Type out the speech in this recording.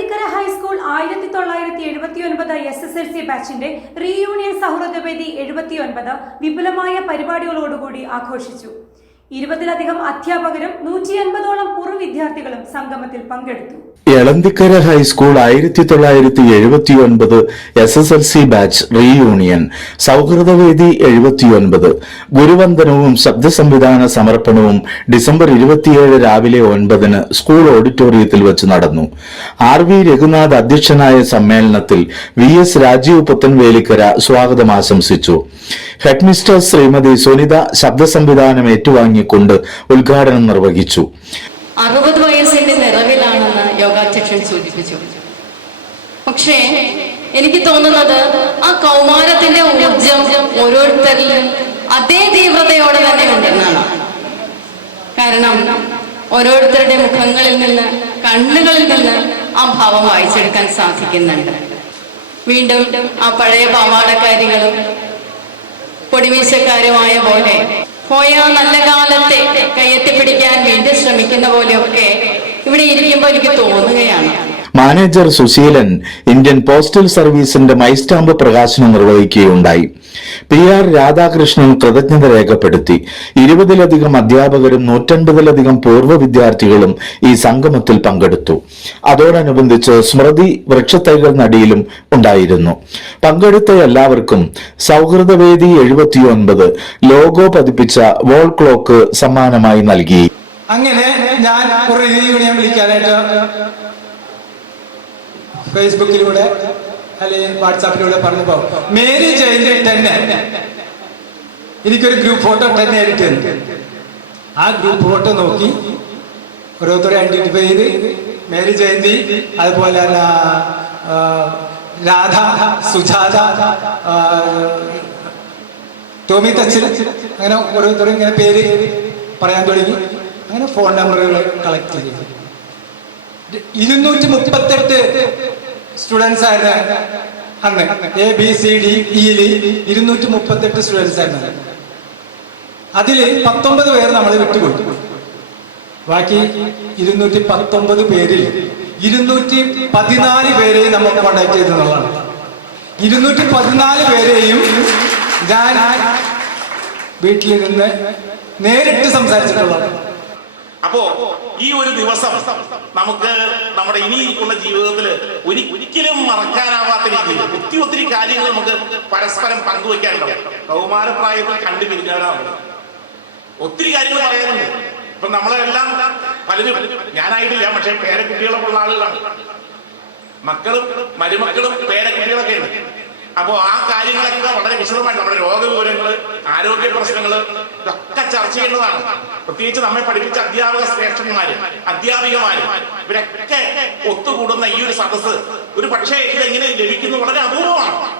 Elanthikkara high school ആയിരത്തി തൊള്ളായിരത്തി എഴുപത്തി ഒൻപത് എസ് എസ് എൽ സി ബാച്ചിന്റെ റീയൂണിയൻ സൗഹൃദവേദി എഴുപത്തിയൊൻപത് വിപുലമായ പരിപാടികളോടുകൂടി ആഘോഷിച്ചു. ഇരുപതിലധികം അധ്യാപകരും നൂറ്റി പൂർവ വിദ്യാർത്ഥികളും സംഗമത്തിൽ പങ്കെടുത്തു. എളന്തിക്കര ഹൈസ്കൂൾ ആയിരത്തി തൊള്ളായിരത്തി എഴുപത്തി ഒൻപത് S S L C batch reunion സൗഹൃദവേദി എഴുപത്തിയൊൻപത്. ഗുരുവന്ദനവും ശബ്ദസംവിധാന സമർപ്പണവും ഡിസംബർ ഇരുപത്തിയേഴ് രാവിലെ ഒൻപതിന് സ്കൂൾ ഓഡിറ്റോറിയത്തിൽ വെച്ച് നടന്നു. ആർ വി രഘുനാഥ് അധ്യക്ഷനായ സമ്മേളനത്തിൽ വി എസ് രാജീവ് പുത്തൻവേലിക്കര സ്വാഗതം ആശംസിച്ചു. ഹെഡ്മിസ്റ്റർ ശ്രീമതി സുനിത ശബ്ദ സംവിധാനം ഏറ്റുവാങ്ങിക്കൊണ്ട് ഉദ്ഘാടനം നിർവഹിച്ചു. അറുപത് വയസ്സിന്റെ നിറവിലാണെന്ന് യോഗാധ്യക്ഷൻ സൂചിപ്പിച്ചു. പക്ഷേ എനിക്ക് തോന്നുന്നത് ആ കൗമാരത്തിന്റെ ഊർജം ഓരോരുത്തരിലും അതേ തീവ്രതയോടെ തന്നെ ഉണ്ടെന്നാണ്. കാരണം ഓരോരുത്തരുടെ മുഖങ്ങളിൽ നിന്ന് കണ്ണുകളിൽ നിന്ന് ആ ഭാവം വായിച്ചെടുക്കാൻ സാധിക്കുന്നുണ്ട്. വീണ്ടും ആ പഴയ പാവാടക്കാരികളും പൊടിമീശക്കാരുമായ പോലെ പോയ നല്ല കാലത്തെ കയ്യെത്തിപ്പിടിക്കാൻ വേണ്ടി ശ്രമിക്കുന്ന പോലെയൊക്കെ ഇവിടെ ഇരിക്കുമ്പോൾ എനിക്ക് തോന്നുകയാണ്. മാനേജർ സുശീലൻ ഇന്ത്യൻ പോസ്റ്റൽ സർവീസിന്റെ മൈസ്റ്റാമ്പ് പ്രകാശനം നിർവഹിക്കുകയുണ്ടായി. പി ആർ രാധാകൃഷ്ണൻ കൃതജ്ഞത രേഖപ്പെടുത്തി. ഇരുപതിലധികം അധ്യാപകരും നൂറ്റൻപതിലധികം പൂർവ വിദ്യാർത്ഥികളും ഈ സംഗമത്തിൽ പങ്കെടുത്തു. അതോടനുബന്ധിച്ച് സ്മൃതി വൃക്ഷത്തൈകൾ നടിയിലും ഉണ്ടായിരുന്നു. പങ്കെടുത്ത എല്ലാവർക്കും സൗഹൃദവേദി എഴുപത്തിയൊൻപത് ലോഗോ പതിപ്പിച്ച വോൾ ക്ലോക്ക് സമ്മാനമായി നൽകി. അങ്ങനെ ഞാൻ ഒരു യൂണിയൻ വിളിക്കാനായിട്ട് ഫേസ്ബുക്കിലൂടെ അല്ലെങ്കിൽ വാട്സാപ്പിലൂടെ പറഞ്ഞു പോകും. മേരി ജയന്തി തന്നെ എനിക്കൊരു ഗ്രൂപ്പ് ഫോട്ടോ തന്നെ ആയിട്ട് ആ ഗ്രൂപ്പ് ഫോട്ടോ നോക്കി ഓരോരുത്തരെ ഐഡന്റിഫൈ ചെയ്ത് മേരി ജയന്തി അതുപോലെ രാധ സുജാത ടോമി തച്ചിൽ അങ്ങനെ ഓരോരുത്തരും ഇങ്ങനെ പേര് പറയാൻ തുടങ്ങി. അങ്ങനെ ഫോൺ നമ്പറുകൾ കളക്ട് ചെയ്തു. ഇരുന്നൂറ്റി മുപ്പത്തെട്ട് സ്റ്റുഡൻസ് ആയിരുന്നു. അന്ന്. A B C D E ഇരുന്നൂറ്റി മുപ്പത്തെട്ട് സ്റ്റുഡൻസ് ആയിരുന്നു. അതിൽ പത്തൊമ്പത് പേർ നമ്മൾ വിട്ടുപോയി. ബാക്കി ഇരുന്നൂറ്റി പത്തൊമ്പത് പേരിൽ ഇരുന്നൂറ്റി പതിനാല് പേരെയും നമ്മൾ കോണ്ടാക്ട് ചെയ്തെന്നുള്ളതാണ് ഇരുന്നൂറ്റി പതിനാല് പേരെയും ഞാൻ വീട്ടിലിരുന്ന് നേരിട്ട് സംസാരിച്ചിട്ടുള്ളതാണ്. അപ്പോ ഈ ഒരു ദിവസം നമുക്ക് നമ്മുടെ ഇനി ഇരിക്കുന്ന ജീവിതത്തിൽ ഒരിക്കലും മറക്കാനാവാത്ത രീതിയിൽ ഒത്തിരി ഒത്തിരി കാര്യങ്ങൾ നമുക്ക് പരസ്പരം പങ്കുവെക്കാനുണ്ടാവും. കൗമാരപ്രായത്തിൽ കണ്ടു പിരിഞ്ഞവരാണ് ഒത്തിരി കാര്യങ്ങൾ പറയാനുണ്ട്. ഇപ്പൊ നമ്മളെല്ലാം പലരും ഞാനായിട്ടില്ല പക്ഷെ പേരക്കുട്ടികളൊക്കെ ഉള്ള ആളുകളാണ്. മക്കളും മരുമക്കളും പേരക്കുട്ടികളൊക്കെ ഉണ്ട് അപ്പോ ആ കാര്യങ്ങളൊക്കെ വളരെ വിശദമായിട്ട് നമ്മുടെ രോഗവിവരങ്ങൾ ആരോഗ്യ പ്രശ്നങ്ങൾ ഇതൊക്കെ ചർച്ച ചെയ്യേണ്ടതാണ് പ്രത്യേകിച്ച് നമ്മെ പഠിപ്പിച്ച അധ്യാപക ശ്രേഷ്ഠന്മാര് അധ്യാപികമാര് ഇവരൊക്കെ ഒത്തുകൂടുന്ന ഈ ഒരു സദസ്സ് ഒരു പക്ഷേ ഇതെങ്ങനെ ലഭിക്കുന്നു വളരെ അപൂർവമാണ്.